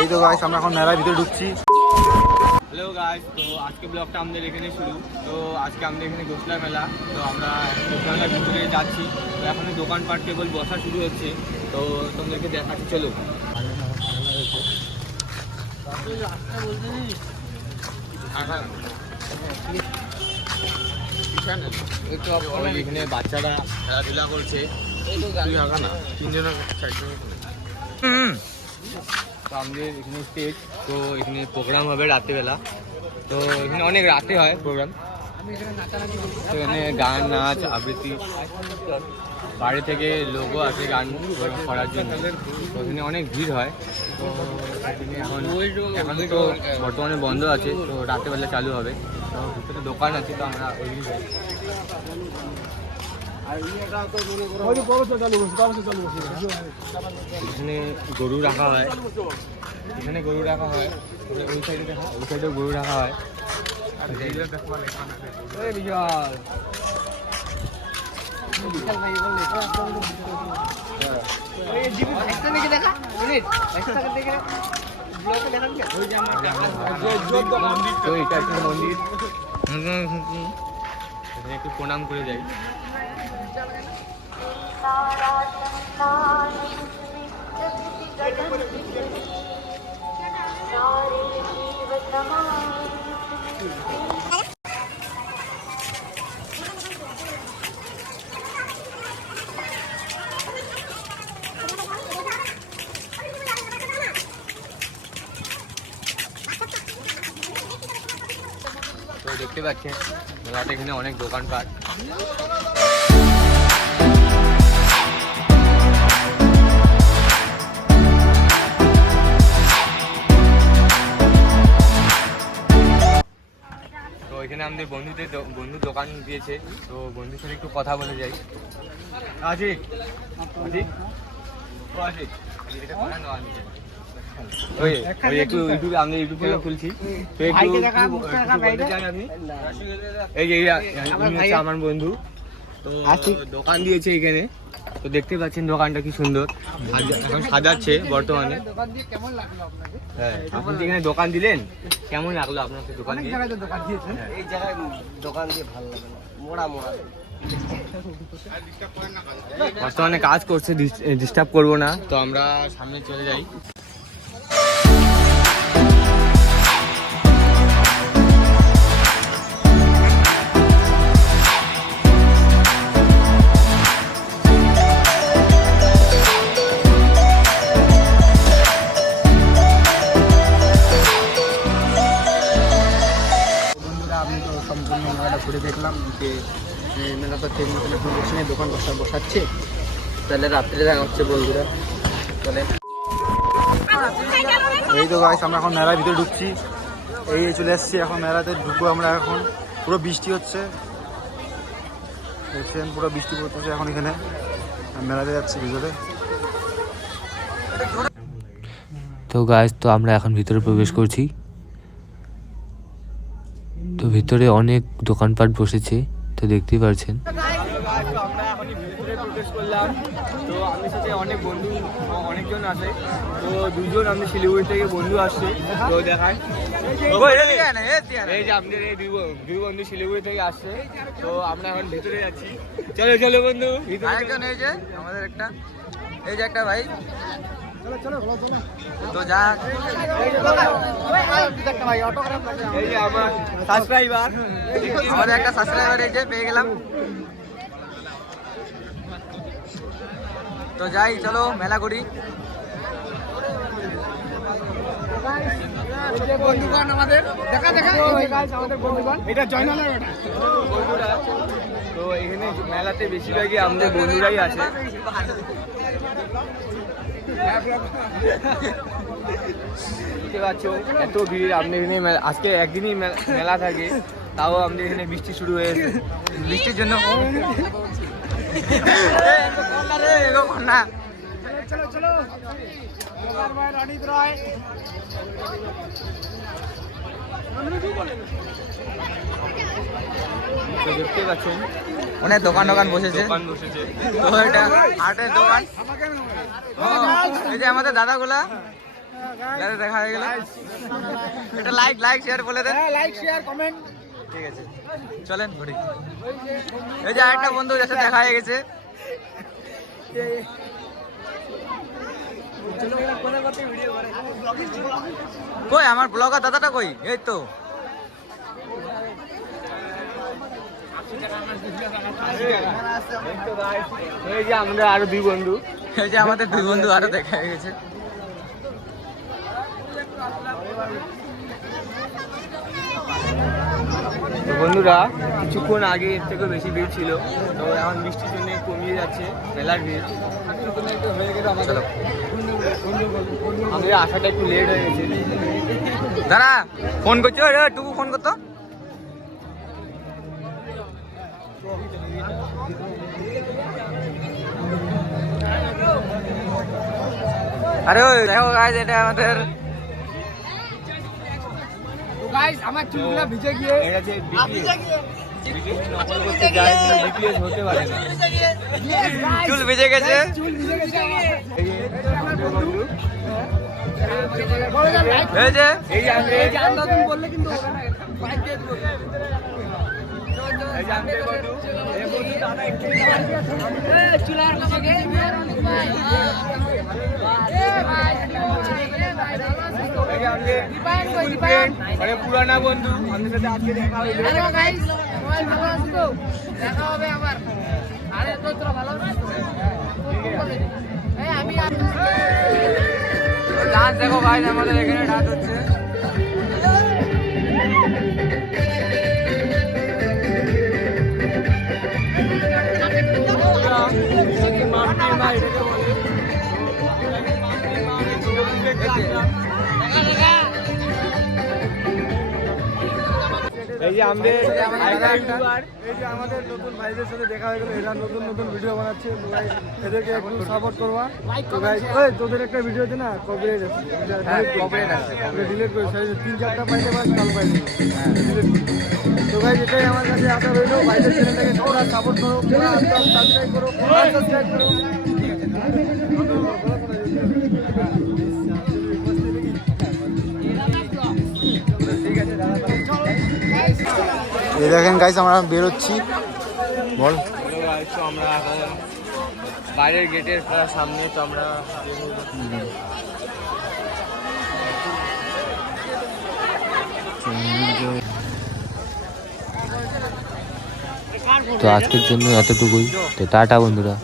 এই তো গাইস আমরা এখন মেলার ভিতরে ঢুকছি। হ্যালো গাইস, তো আজকে ব্লগটা আমাদের এখানে শুরু। তো আজকে আমাদের এখানে গোসলা মেলা, তো আমরা গোসলা মেলার ভিতরে যাচ্ছি। তো এখন দোকানপাট কেবল বসা শুরু হচ্ছে, তো তোমাদেরকে দেখাচ্ছি, চলো। এখানে বাচ্চারা খেলাধুলা করছে। তো আমাদের এখানে স্টেজ, তো এখানে প্রোগ্রাম হবে রাত্রিবেলা। তো এখানে অনেক রাতে হয় প্রোগ্রাম। এখানে গান, নাচ, আবৃত্তি, বাড়ি থেকে লোকও আসে গান করার জন্য। তো এখানে অনেক ভিড় হয়। তো এখন তো বর্তমানে বন্ধ আছে, তো রাত্রেবেলা চালু হবে। তো ভিতরে দোকান আছে, তো আমরা ওই এখানে গরু রাখা হয়, এখানে গরু রাখা হয়, ওই সাইডে দেখা, ওই সাইডেও গরু রাখা হয়। বিশাল তো এটা একটা মন্দির, এখানে একটু প্রণাম করে যাই। তো দেখতে পাচ্ছেন মেলাতে এখানে অনেক দোকানপাট। তো এখানে আমাদের বন্ধু দোকান দিয়েছে, তো বন্ধুর সাথে একটু কথা বলে যাই। আশিক আশিক ও আশিক, একটু ইউটিউবে, আমরা ইউটিউব চ্যানেল খুলছি, তো একটু বলতে চান আপনি? এই যে হচ্ছে আমার বন্ধু, তো দোকান দিয়েছে এখানে। তো দেখতে পাচ্ছেন দোকানটা কি সুন্দর, এখন সাজাচ্ছে বর্তমানে। হ্যাঁ, আপনি যেখানে দোকান দিলেন, কেমন লাগলো আপনাকে দোকান দিয়ে? এই জায়গায় দোকান দিয়ে ভালো লাগে না, মোড়া মোড়া। বর্তমানে কাজ করছে, ডিস্টার্ব করবো না, তো আমরা সামনে চলে যাই। সম্পূর্ণ মেলাটা ঘুরে দেখলাম যে মেলা তো ঠিক মতন এখন বসে নেই, দোকান বসাচ্ছে। তাহলে রাত্রে দেখা হচ্ছে বন্ধুরা, তাহলে এই তো গাইস আমরা এখন মেলার ভিতরে ঢুকছি। এই চলে এসেছি, এখন মেলাতে ঢুকবো আমরা। এখন পুরো বৃষ্টি হচ্ছে, দেখছেন পুরো বৃষ্টি পড়তেছে এখন এখানে। মেলাতে যাচ্ছি ভিতরে। তো গাইস, তো আমরা এখন ভিতরে প্রবেশ করছি। তো ভিতরে অনেক দোকানপাট বসেছে, তো দেখতেই পাচ্ছেন। আমরা এখন ভিতরে প্রবেশ করলাম। তো আমার সাথে অনেক বন্ধু, অনেকজন আছে। তো দুজন আমাদের শিলিগুড়ি থেকে বন্ধু আসছে, তো দেখায়। এই যে আমাদের এই দুই বন্ধু শিলিগুড়ি থেকে আসছে, তো আমরা এখন ভিতরে যাচ্ছি। চলো চলো বন্ধু, আরেকজন এই যে আমাদের একটা, এই যে একটা ভাই, তো যা এই যে আমার সাবস্ক্রাইবার, আমাদের একটা সাবস্ক্রাইবার এই যে পেয়ে গেলাম। তো যাই, চলো মেলা করি। বন্ধুগণ আমাদের দেখা আমাদের বন্ধুগণ, এটা জয়নালের বন্ধুরা। তো এখানে মেলাতে বেশিরভাগই আমাদের বন্ধুরাই আছে। বুঝতে পারছো এত ভিড় আমাদের এখানে। আজকে একদিনই মেলা থাকে, তাও আমাদের এখানে বৃষ্টি শুরু হয়েছে। বৃষ্টির জন্য দেখতে পাচ্ছেন অনেক দোকান বসেছে। বসেছে। তো এটা হাটের দোকান। এই যে আমাদের দাদাগুলা, দেখা হয়ে গেল। এটা লাইক শেয়ার বলে দেন। Like share comment. ঠিক আছে চলেন ঘুরি। এই যে আরেকটা বন্ধু যার সাথে দেখা হয়ে গেছে। কই আমার ব্লগার দাদাটা কই? এই তো এই যে আমরা আরো দুই বন্ধু, এই যে আমাদের দুই বন্ধু আরো দেখা হয়ে গেছে। তো বন্ধুরা কিছুক্ষণ আগে এর থেকে বেশি ভিড় ছিল, তো এখন বৃষ্টির জন্য কমিয়ে যাচ্ছে মেলার ভিড়। একটু হয়ে গেলে আমাদের আমাদের আসাটা একটু লেট হয়ে গেছে। দাঁড়া ফোন করছো, টুকু ফোন করতো। আরে ওই দেখো গাইস, এটা আমাদের গাইস আমার চুলগুলো ভিজে গিয়ে এটা যে বিপিএস নকল করতে যায়, বিপিএস হতে পারে না। চুল ভিজে গেছে। চুল ভিজে গেছে এই যে এই যে আমরা তুমি বললে কিন্তু হবে না, বাইক দিয়ে দেব। এই যে আমরা বন্ধু এই বন্ধু দাদা একটু চুলার কাছে এই যে আমরা পুরানা বন্ধু, আমাদের সাথে আজকে দেখা হলো। হ্যালো গাইস, সবাই ভালো আছো তো? দেখা হবে আবার। আরে তো তোরা ভালো আছিস তো? এই আমি ডান্স দেখো গাইস, আমাদের এখানে ডান্স হচ্ছে। এই যে আমাদের এই যে আমাদের নতুন ভাইদের সাথে দেখা হয়ে গেল, এরা নতুন নতুন ভিডিও বানাচ্ছে, ভাই এদেরকে একটু সাপোর্ট করবা। তো ভাই ওই তোদের একটা ভিডিওতে না কপিরাইট আছে, ডিলিট করে 3-4টা পাইতে পার, কাল পাইতে। তো ভাই এটাই আমার কাছে আশা রইলো, ভাইদের চ্যানেলটাকে তোমরা সাপোর্ট করো, সাবস্ক্রাইব করো, সাবস্ক্রাইব করো। এই দেখেন গাইস, আমরা বেরোচ্ছি। বল। তো আমরা এখন বাইরের গেটের সামনে, তো আমরা তো আজকের জন্য এতটুকুই। তো টাটা বন্ধুরা।